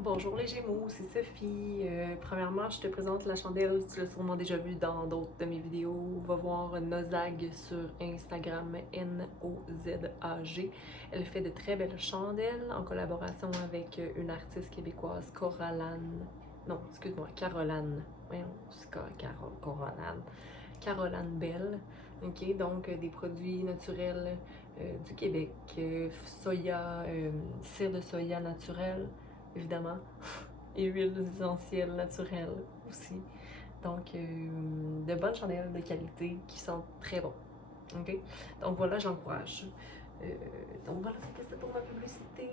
Bonjour les Gémeaux, c'est Sophie. Premièrement, je te présente la chandelle, tu l'as sûrement déjà vu dans d'autres de mes vidéos. Va voir Nozag sur Instagram, Nozag. Elle fait de très belles chandelles en collaboration avec une artiste québécoise, Coraline. Non, excuse-moi, Caroline. Voyons, c'est Coraline. Caroline Bell. Ok, donc des produits naturels du Québec, soya, cire de soya naturelle évidemment, et huiles essentielles naturelles aussi. Donc, de bonnes chandelles de qualité qui sont très bons. OK? Donc voilà, j'encourage. Euh, donc voilà, c'était ça pour ma publicité.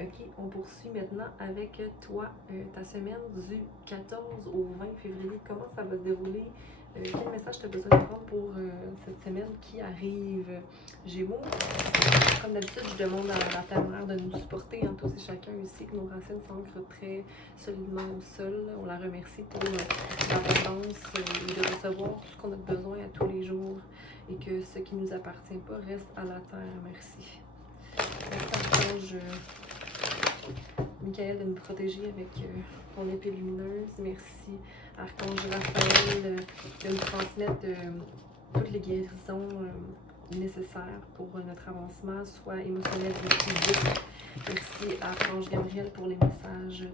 OK, on poursuit maintenant avec toi, ta semaine du 14 au 20 février. Comment ça va se dérouler? Quel message tu as besoin de prendre pour cette semaine qui arrive? Gémeaux, comme d'habitude, je demande à la Terre-Mère de nous supporter, tous et chacun ici, que nos racines s'ancrent très solidement au sol. On la remercie pour l'abondance et de recevoir tout ce qu'on a besoin à tous les jours et que ce qui ne nous appartient pas reste à la terre. Merci. Merci Archange Michael de nous protéger avec ton épée lumineuse. Merci Archange Raphaël de nous transmettre toutes les guérisons nécessaires pour notre avancement, soit émotionnel ou physique. Merci à Archange Gabriel pour les messages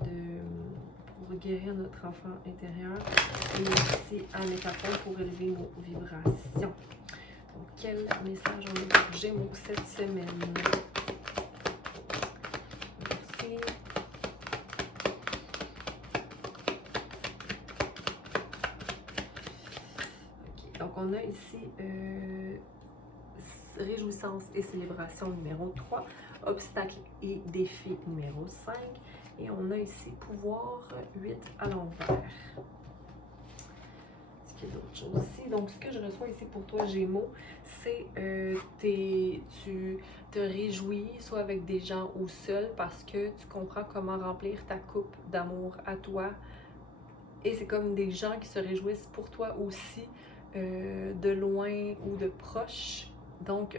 pour guérir notre enfant intérieur. Et merci à Métaphore pour élever nos vibrations. Donc, quel message on a pour Gémeaux cette semaine? Merci. Okay. Donc, on a ici réjouissance et célébration numéro 3, obstacle et défi numéro 5, et on a ici pouvoir 8 à l'envers. Est-ce qu'il y a d'autres choses ici? Donc, ce que je reçois ici pour toi, Gémeaux, c'est tu te réjouis, soit avec des gens ou seul, parce que tu comprends comment remplir ta coupe d'amour à toi. Et c'est comme des gens qui se réjouissent pour toi aussi, de loin ou de proche. Donc,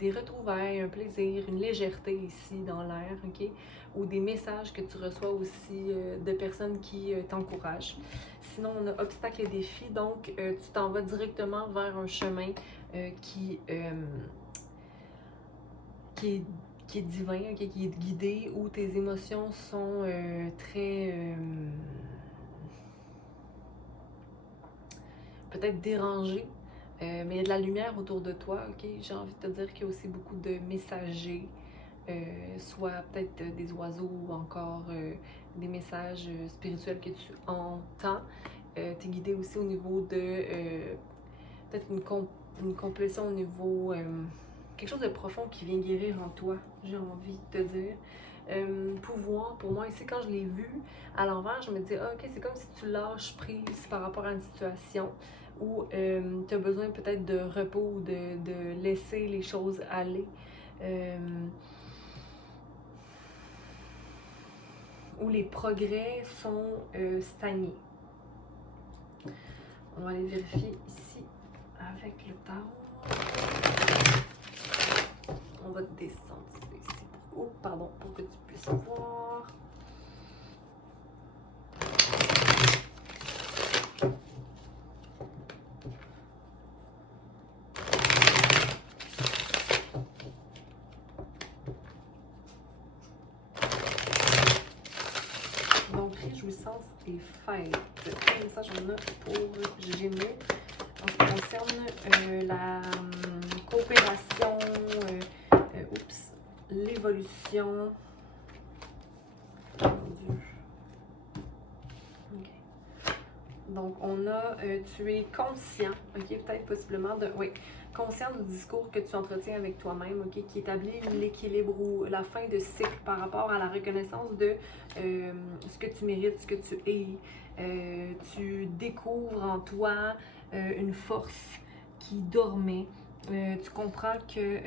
des retrouvailles, un plaisir, une légèreté ici dans l'air, ok? Ou des messages que tu reçois aussi de personnes qui t'encouragent. Sinon, on a obstacles et défis, donc tu t'en vas directement vers un chemin qui est divin, okay, qui est guidé, où tes émotions sont très peut-être dérangées, mais il y a de la lumière autour de toi, ok? J'ai envie de te dire qu'il y a aussi beaucoup de messagers, soit peut-être des oiseaux ou encore des messages spirituels que tu entends. Tu es guidé aussi au niveau de peut-être une complétion au niveau quelque chose de profond qui vient guérir en toi, j'ai envie de te dire. Pouvoir, pour moi, ici, quand je l'ai vu à l'envers, je me dis, ah, ok, c'est comme si tu lâches prise par rapport à une situation où tu as besoin peut-être de repos ou de laisser les choses aller. Où les progrès sont stagnés. On va aller vérifier ici avec le tarot. On va descendre ici pour que tu puisses voir. Donc, réjouissance et fête. Quel message on a pour Gémeaux en ce qui concerne la coopération, l'évolution. Mon Dieu. Okay. Donc, on a, tu es conscient, ok, peut-être possiblement de, oui, conscient du discours que tu entretiens avec toi-même, ok, qui établit l'équilibre ou la fin de cycle par rapport à la reconnaissance de ce que tu mérites, ce que tu es. Tu découvres en toi une force qui dormait. Tu comprends que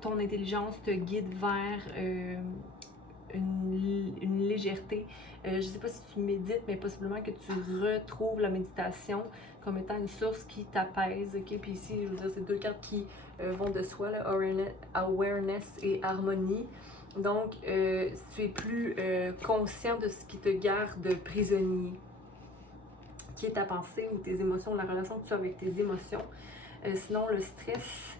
ton intelligence te guide vers une légèreté. Je sais pas si tu médites, mais possiblement que tu retrouves la méditation comme étant une source qui t'apaise, ok? Puis ici, je veux dire, c'est deux cartes qui vont de soi, là, awareness et harmonie. Donc, si tu es plus conscient de ce qui te garde prisonnier, qui est ta pensée ou tes émotions, la relation que tu as avec tes émotions. Sinon, le stress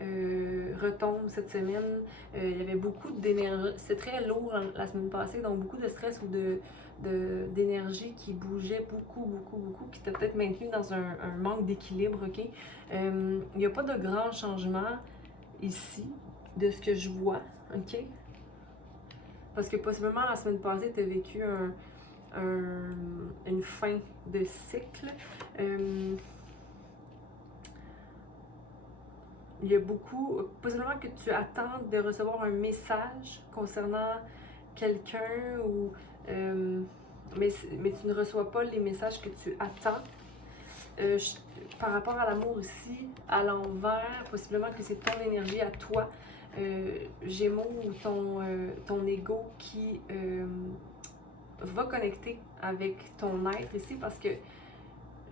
retombe cette semaine. Il y avait beaucoup d'énergie. C'était très lourd la semaine passée, donc beaucoup de stress ou d'énergie qui bougeait beaucoup, qui t'a peut-être maintenu dans un manque d'équilibre, ok? Il n'y a pas de grand changement ici, de ce que je vois, ok? Parce que possiblement la semaine passée, tu as vécu une fin de cycle. Il y a beaucoup, possiblement que tu attends de recevoir un message concernant quelqu'un ou mais tu ne reçois pas les messages que tu attends. Par rapport à l'amour aussi, à l'envers, possiblement que c'est ton énergie à toi, Gémeaux, ou ton ego qui va connecter avec ton être ici, parce que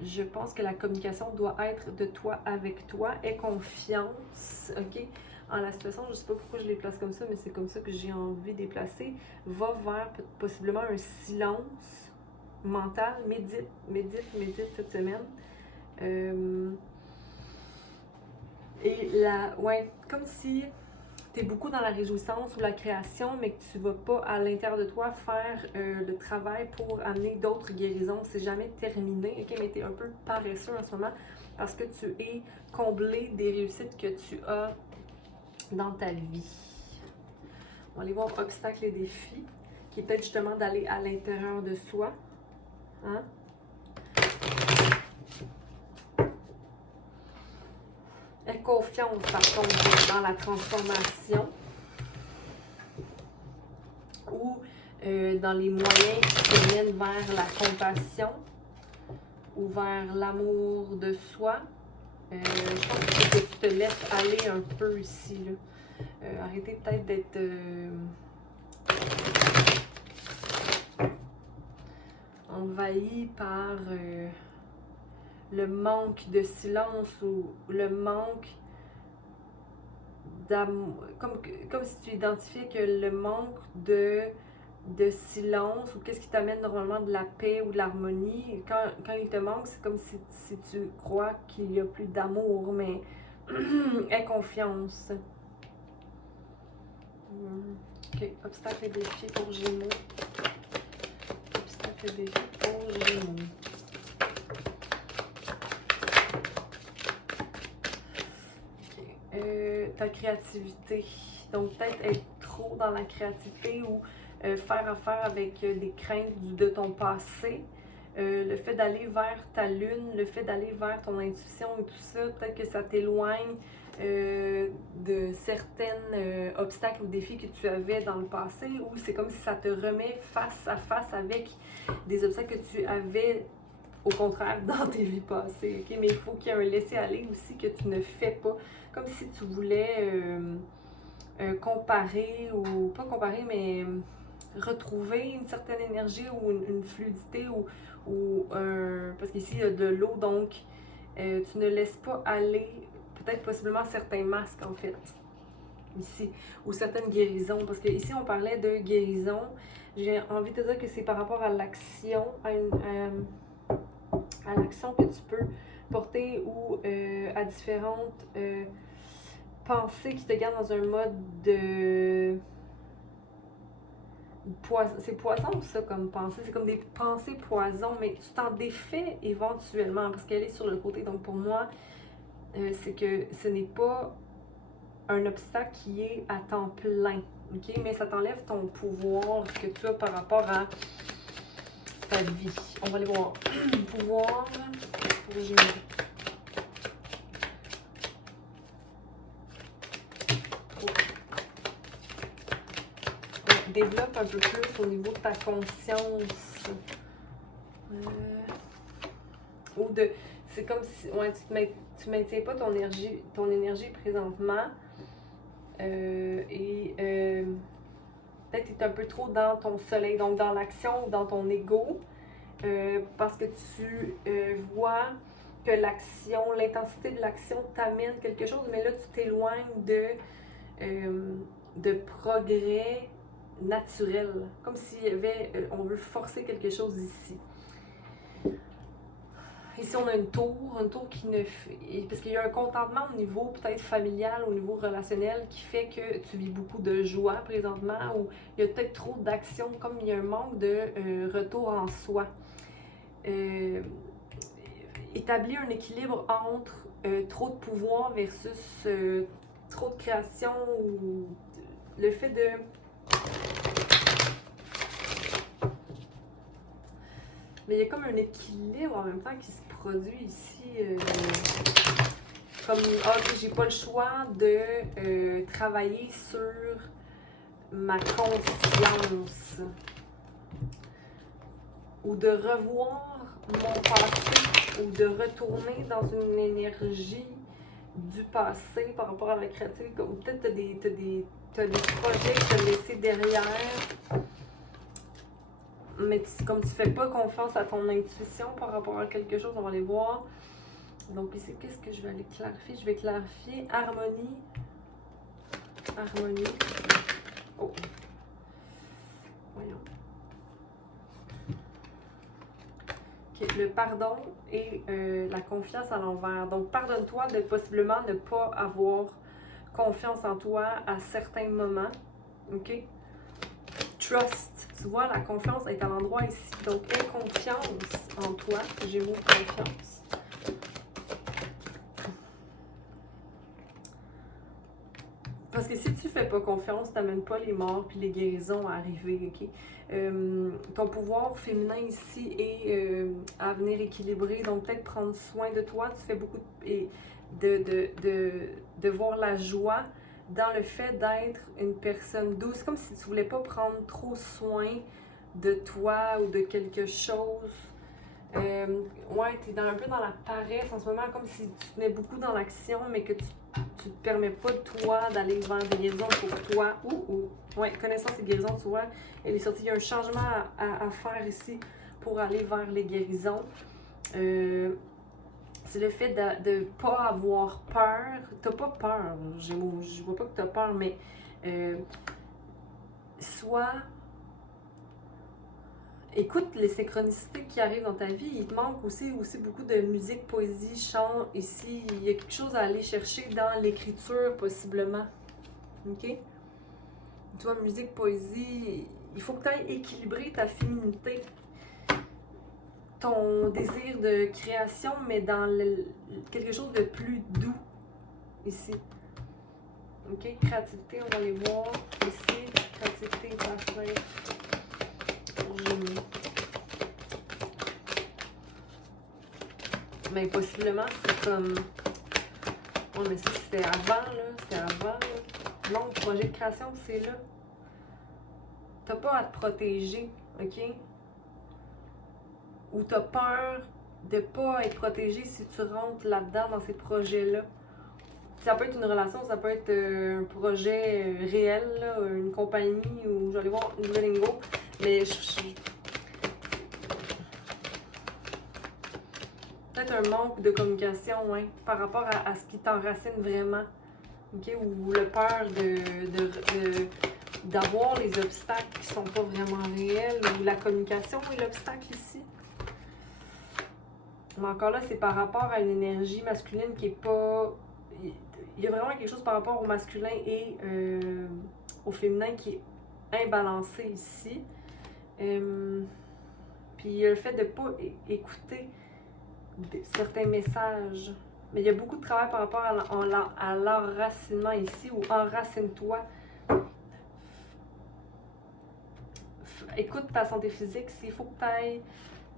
je pense que la communication doit être de toi avec toi. Aie confiance, ok, en la situation. Je sais pas pourquoi je les place comme ça, mais c'est comme ça que j'ai envie de les placer. Va vers possiblement un silence mental. Médite cette semaine. Ouais, comme si tu es beaucoup dans la réjouissance ou la création, mais que tu vas pas à l'intérieur de toi faire le travail pour amener d'autres guérisons. C'est jamais terminé, ok? Mais tu es un peu paresseux en ce moment parce que tu es comblé des réussites que tu as dans ta vie. On va aller voir obstacles et défis, qui est peut-être justement d'aller à l'intérieur de soi. Hein? Aie confiance, par contre, dans la transformation ou dans les moyens qui te mènent vers la compassion ou vers l'amour de soi. Je pense que tu te laisses aller un peu ici, là. Arrêtez peut-être d'être envahi par le manque de silence ou le manque d'amour. Comme si tu identifiais que le manque de silence ou qu'est-ce qui t'amène normalement de la paix ou de l'harmonie, quand il te manque, c'est comme si tu crois qu'il n'y a plus d'amour, mais aie confiance. Ok, obstacle et défi pour Gémeaux. Obstacle et défi pour Gémeaux. Okay. Ta créativité. Donc peut-être être trop dans la créativité ou faire affaire avec des craintes de ton passé. Le fait d'aller vers ta lune, le fait d'aller vers ton intuition et tout ça, peut-être que ça t'éloigne de certains obstacles ou défis que tu avais dans le passé, ou c'est comme si ça te remet face à face avec des obstacles que tu avais au contraire dans tes vies passées, ok? Mais il faut qu'il y ait un laisser-aller aussi que tu ne fais pas, comme si tu voulais comparer, ou pas comparer, mais retrouver une certaine énergie ou une fluidité ou parce qu'ici il y a de l'eau, donc tu ne laisses pas aller peut-être possiblement certains masques en fait ici, ou certaines guérisons, parce que ici on parlait de guérison. J'ai envie de te dire que c'est par rapport à l'action, à l'action que tu peux porter, ou à différentes pensées qui te gardent dans un mode de poison. C'est poison ça comme pensée, c'est comme des pensées poison, mais tu t'en défais éventuellement parce qu'elle est sur le côté. Donc pour moi, c'est que ce n'est pas un obstacle qui est à temps plein, ok? Mais ça t'enlève ton pouvoir que tu as par rapport à ta vie. On va aller voir. Pouvoir pour Gémeaux. Développe un peu plus au niveau de ta conscience. Ou de. C'est comme si ouais, tu maintiens pas ton énergie présentement. Et peut-être es un peu trop dans ton soleil, donc dans l'action ou dans ton ego, parce que tu vois que l'action, l'intensité de l'action t'amène quelque chose, mais là, tu t'éloignes de progrès naturel, comme s'il y avait, on veut forcer quelque chose ici. Ici, on a une tour qui ne fait... Parce qu'il y a un contentement au niveau peut-être familial, au niveau relationnel, qui fait que tu vis beaucoup de joie présentement, ou il y a peut-être trop d'action, comme il y a un manque de retour en soi. Établir un équilibre entre trop de pouvoir versus trop de création, ou le fait de... Mais il y a comme un équilibre en même temps qui se produit ici. Comme, ok, j'ai pas le choix de travailler sur ma conscience. Ou de revoir mon passé. Ou de retourner dans une énergie du passé par rapport à la créativité. Ou peut-être t'as des projets que t'as laissés derrière. Mais comme tu fais pas confiance à ton intuition par rapport à quelque chose, on va aller voir. Donc ici, qu'est-ce que je vais aller clarifier? Je vais clarifier harmonie. Harmonie. Oh. Voyons. Okay, le pardon et la confiance à l'envers. Donc pardonne-toi de possiblement ne pas avoir confiance en toi à certains moments. OK? Trust. Tu vois, la confiance est à l'endroit ici. Donc, aie confiance en toi. Gémeaux, confiance. Parce que si tu fais pas confiance, tu n'amènes pas les morts puis les guérisons à arriver, OK? Ton pouvoir féminin ici est à venir équilibrer. Donc, peut-être prendre soin de toi. Tu fais beaucoup de voir la joie dans le fait d'être une personne douce, comme si tu voulais pas prendre trop soin de toi ou de quelque chose. Ouais, tu es un peu dans la paresse en ce moment, comme si tu tenais beaucoup dans l'action, mais que tu te permets pas de toi d'aller vers des guérisons pour toi. Ouais, connaissance et guérison, tu vois, elle est sortie. Il y a un changement à faire ici pour aller vers les guérisons. C'est le fait de ne pas avoir peur. T'as pas peur, Gémeaux. Je vois pas que t'as peur, mais soit écoute les synchronicités qui arrivent dans ta vie. Il te manque aussi beaucoup de musique, poésie, chant. Ici, il y a quelque chose à aller chercher dans l'écriture, possiblement. OK? Tu vois, musique, poésie, il faut que tu ailles équilibrer ta féminité, ton désir de création, mais dans quelque chose de plus doux, ici. OK? Créativité, on va aller voir ici. Créativité, passion, Gémeaux. Mais possiblement, c'est comme... Oh, mais ça, c'était avant, là. C'était avant, là. Non, le projet de création, c'est là. T'as pas à te protéger, OK? Ou t'as peur de pas être protégé si tu rentres là-dedans, dans ces projets-là. Ça peut être une relation, ça peut être un projet réel, là, une compagnie, ou j'allais voir une nouvelle Go. Mais peut-être un manque de communication, hein, par rapport à ce qui t'enracine vraiment. OK? Ou le peur d'avoir les obstacles qui sont pas vraiment réels, ou la communication est l'obstacle ici. Mais encore là, c'est par rapport à une énergie masculine qui est pas... Il y a vraiment quelque chose par rapport au masculin et au féminin qui est imbalancé ici. Puis il y a le fait de ne pas écouter certains messages. Mais il y a beaucoup de travail par rapport à l'enracinement ici, ou enracine-toi. Écoute ta santé physique. S'il faut que tu ailles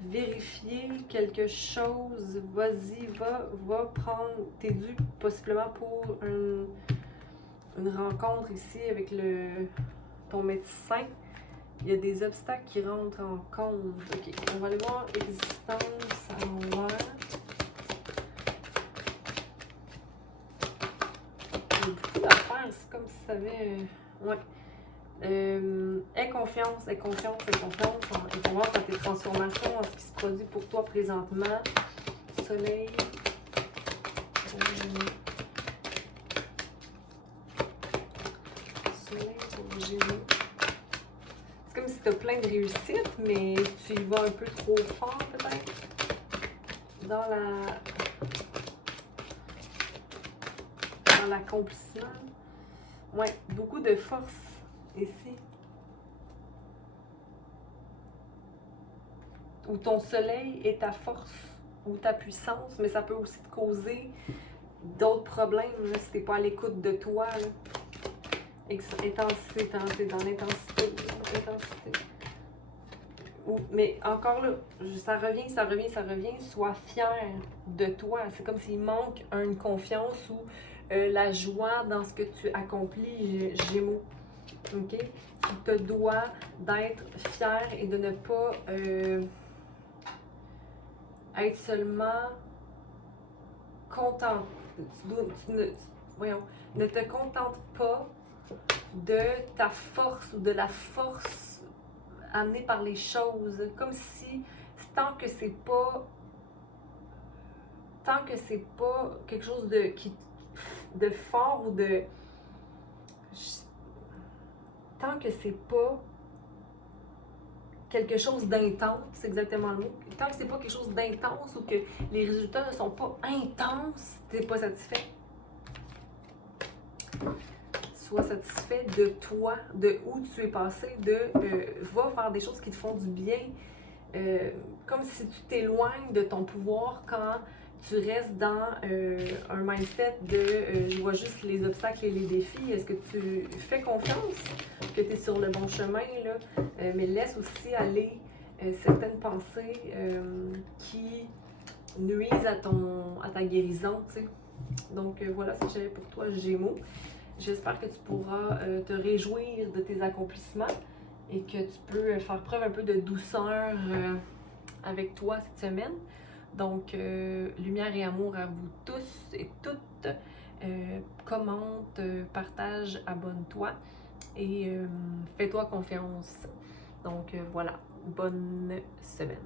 vérifier quelque chose, vas-y, va prendre tes dûs, possiblement pour une rencontre ici avec ton médecin. Il y a des obstacles qui rentrent en compte. Ok, on va aller voir existence à l'envers. Il y a beaucoup d'affaires, c'est comme si ça avait... ouais. Aie confiance, aie confiance, aie confiance. Aie confiance dans tes transformations, en ce qui se produit pour toi présentement. Soleil. Soleil pour Gémeaux. C'est comme si tu as plein de réussites, mais tu y vas un peu trop fort peut-être. Dans l'accomplissement. Ouais, beaucoup de force ici. Où ton soleil est ta force ou ta puissance, mais ça peut aussi te causer d'autres problèmes là, si t'es pas à l'écoute de toi. Là. Intensité, t'es dans l'intensité. Mais encore là, ça revient. Sois fier de toi. C'est comme s'il manque une confiance ou la joie dans ce que tu accomplis, Gémeaux. OK? Tu te dois d'être fier et de ne pas être seulement content. Ne te contente pas de ta force ou de la force amenée par les choses. Comme si tant que c'est pas quelque chose de fort ou de tant que c'est pas quelque chose d'intense, c'est exactement le mot. Tant que c'est pas quelque chose d'intense ou que les résultats ne sont pas intenses, t'es pas satisfait. Sois satisfait de toi, de où tu es passé, va faire des choses qui te font du bien. Comme si tu t'éloignes de ton pouvoir quand tu restes dans un mindset de je vois juste les obstacles et les défis. Est-ce que tu fais confiance que tu es sur le bon chemin, là? Mais laisse aussi aller certaines pensées qui nuisent à ta guérison, tu sais. Donc voilà ce que j'avais pour toi, Gémeaux. J'espère que tu pourras te réjouir de tes accomplissements et que tu peux faire preuve un peu de douceur avec toi cette semaine. Donc, lumière et amour à vous tous et toutes. Commente, partage, abonne-toi et fais-toi confiance. Donc, voilà. Bonne semaine.